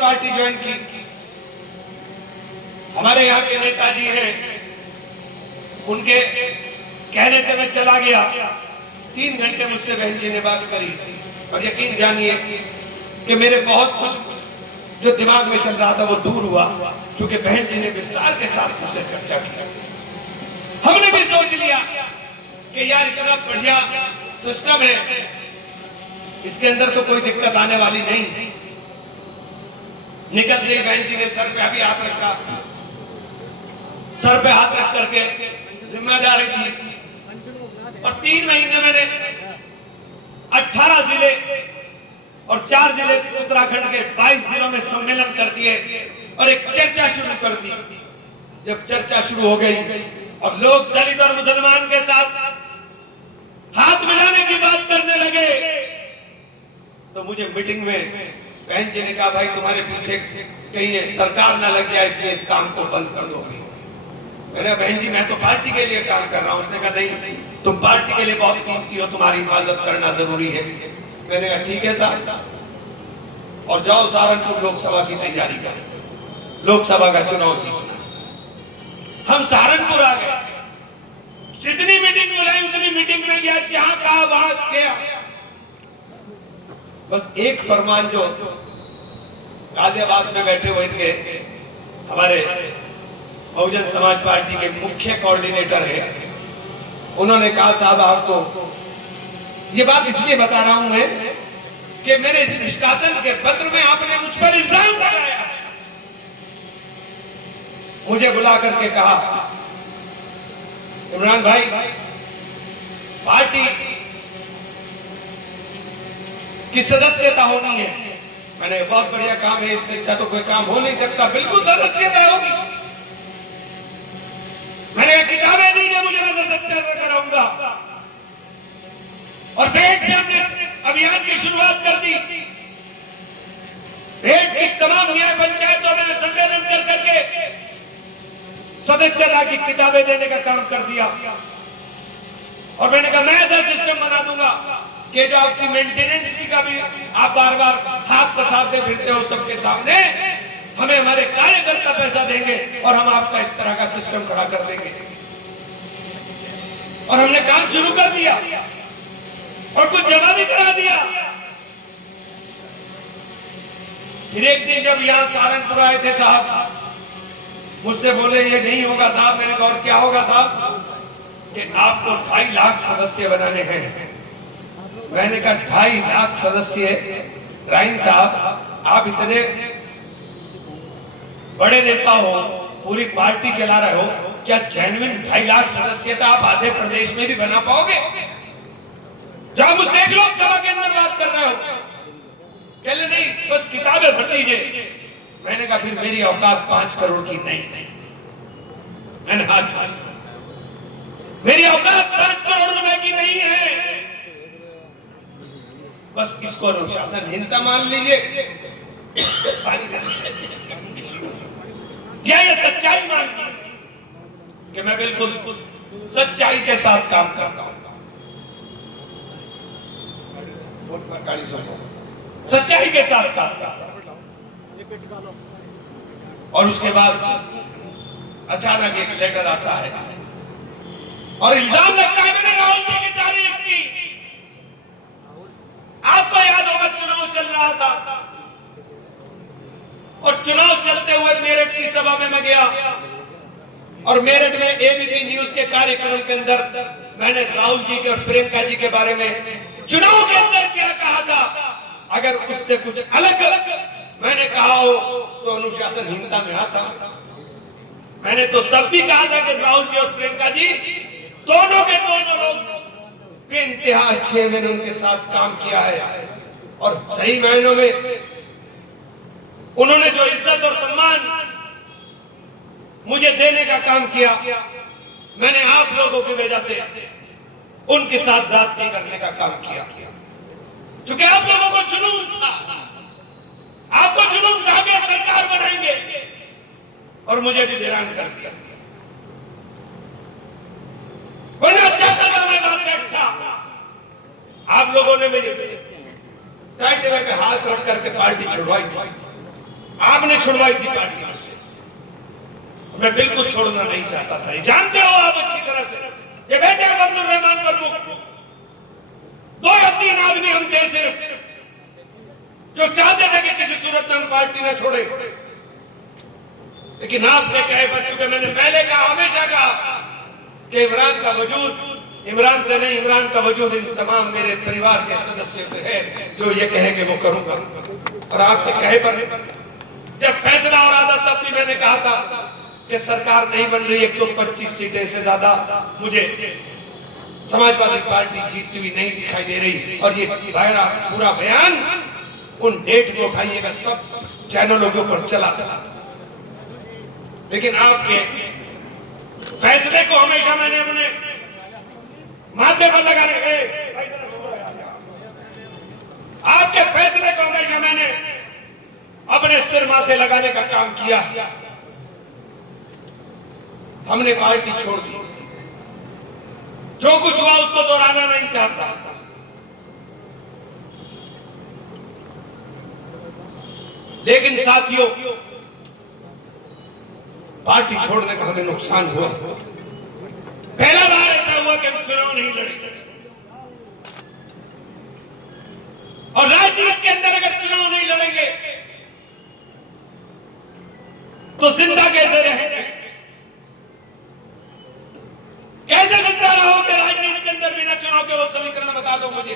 Party join की। हमारे यहाँ के नेताजी हैं, उनके कहने से मैं चला गया। 3 घंटे मुझसे बहन जी ने बात करी और यकीन जानिए कि मेरे बहुत कुछ जो दिमाग में चल रहा था वो दूर हुआ, क्योंकि बहन जी ने विस्तार के साथ मुझसे चर्चा की। हमने भी सोच लिया कि यार इतना बढ़िया सिस्टम है, इसके अंदर तो कोई दिक्कत आने वाली नहीं। निकलते ही बहन जी ने सर पे अभी हाथ रखा, सर पे हाथ रख करके जिम्मेदारी दी और 3 महीने मैंने 18 जिले और 4 जिले उत्तराखंड के 22 जिलों में सम्मेलन कर दिए और एक चर्चा शुरू कर दी। जब चर्चा शुरू हो गई और लोग दलित और मुसलमान के साथ हाथ मिलाने की बात करने लगे, तो मुझे मीटिंग में बहन जी ने कहा, भाई तुम्हारे पीछे कहीं सरकार ना लग जाए, इसलिए इस काम को बंद कर दोगे। मैंने बहन जी मैं तो पार्टी के लिए काम कर रहा हूं। उसने कहा नहीं, तुम पार्टी के लिए बहुत कीमती हो, तुम्हारी हिफाजत करना जरूरी है। मैंने कहा ठीक है साहब, और जाओ सहारनपुर लोकसभा की तैयारी करें, लोकसभा का चुनाव जीतना। हम सहारनपुर आ गए, जितनी मीटिंग बुलाई उतनी मीटिंग में गया, जहां कहा वहां गया। बस एक फरमान जो गाजियाबाद में बैठे हुए इनके हमारे बहुजन समाज पार्टी के मुख्य कोऑर्डिनेटर है, उन्होंने कहा साहब आपको ये बात इसलिए बता रहा हूं मैं कि मेरे निष्कासन के पत्र में आपने मुझ पर इल्जाम लगाया। मुझे बुला करके कहा, इमरान भाई पार्टी की सदस्यता होनी है। मैंने बहुत बढ़िया काम है, इससे अच्छा तो कोई काम हो नहीं सकता। बिल्कुल सदस्यता होगी। मैंने किताबें दीजिए मुझे, मैं सदस्यता कराऊंगा। और भेंट में हमने अभियान की शुरुआत कर दी। भेंट की तमाम न्याय पंचायतों में सम्मेलन कर करके सदस्यता की किताबें देने का काम कर दिया। और मैंने कहा मैं ऐसा सिस्टम बना दूंगा कि जो आपकी मेंटेनेंस की का भी आप बार बार हाथ पसारते फिरते हो सबके सामने, हमें हमारे कार्यकर्ता पैसा देंगे और हम आपका इस तरह का सिस्टम खड़ा कर देंगे। और हमने काम शुरू कर दिया और कुछ जमा भी करा दिया। फिर एक दिन जब यहां सहारनपुर आए थे साहब, मुझसे बोले ये नहीं होगा साहब। मैंने कहा और क्या होगा साहब? कि आपको 2.5 लाख सदस्य बनाने हैं। मैंने कहा 2.5 लाख सदस्य? राइन साहब आप इतने बड़े नेता हो, पूरी पार्टी चला रहे हो, क्या जेन्युइन 2.5 लाख सदस्यता आप आधे प्रदेश में भी बना पाओगे? जब मुझसे एक लोकसभा के अंदर बात कर रहे हो, कहले नहीं बस किताबें भर दीजिए। मैंने कहा फिर मेरी औकात 5 करोड़ की नहीं। मैंने हाथ, मेरी औकात 5 करोड़ रुपए की नहीं है। बस इसको अनुशासनहीनता मान लीजिए या ये सच्चाई मान लीजिए कि मैं बिल्कुल सच्चाई के साथ काम करता हूं। सच्चाई के साथ काम करता हूं। और उसके बाद अचानक एक लेटर आता है और इल्जाम लगता है मैंने राहुल जी की तारीफ की। आपको याद होगा चुनाव चल रहा था और चुनाव चलते हुए मेरठ की सभा में मैं गया और मेरठ में एबीपी न्यूज के कार्यक्रम के अंदर मैंने राहुल जी के और प्रियंका जी के बारे में चुनाव के अंदर क्या कहा था। अगर उससे कुछ अलग मैंने कहा हो तो अनुशासनहीनता में आता। मैंने तो तब भी कहा था कि राहुल जी और प्रियंका जी दोनों के दोनों लोग बेइंतहा अच्छे, मैंने उनके साथ काम किया है और सही मायनों में उन्होंने जो इज्जत और सम्मान मुझे देने का काम किया, मैंने आप लोगों की वजह से उनके साथ जाति करने का काम किया। क्योंकि आप लोगों को जुनून था, आपको जुनून था कि सरकार बनाएंगे और मुझे भी हैरान कर दिया। वरना अच्छा खासा मैं बात था। आप लोगों ने मेरे पे हाथ रख करके पार्टी छुड़वाई थी। आपने छुड़वाई थी पार्टी मुझसे, मैं बिल्कुल छोड़ना नहीं चाहता था, जानते हो आप अच्छी तरह से। ये बेटे फजलुर रहमान प्रमुख 2 या 3 आदमी हम थे सिर्फ, जो चाहते थे कि किसी सूरत में हम पार्टी न छोड़े, लेकिन आपने कहे पर चुके मैंने पहले कहा, हमेशा कहा कि इमरान का वजूद इमरान से नहीं, इमरान का वजूद इन तमाम मेरे परिवार के सदस्यों से है, जो ये कहेंगे वो करूंगा। और आपके कहे पर जब फैसला हो रहा था तब भी मैंने कहा था कि सरकार नहीं बन रही, 125 सीटें से ज्यादा मुझे समाजवादी पार्टी जीतती हुई नहीं दिखाई दे रही। और ये पूरा बयान उन डेट को उठाइएगा, सब चैनलों के ऊपर चला। लेकिन आपके फैसले को हमेशा मैंने अपने माथे पर लगाने आपके फैसले को हमेशा मैंने अपने सिर माथे लगाने का काम किया। हमने पार्टी छोड़ दी, जो कुछ हुआ उसको दोहराना नहीं चाहता। लेकिन साथियों, पार्टी छोड़ने का हमें नुकसान हुआ। पहला बार ऐसा हुआ कि हम चुनाव नहीं लड़े, और राजनीति के अंदर अगर चुनाव नहीं लड़ेंगे तो जिंदा कैसे रहेंगे? कैसे जिंदा रहोगे राजनीति के अंदर बिना चुनाव के? वो समीकरण बता दो मुझे।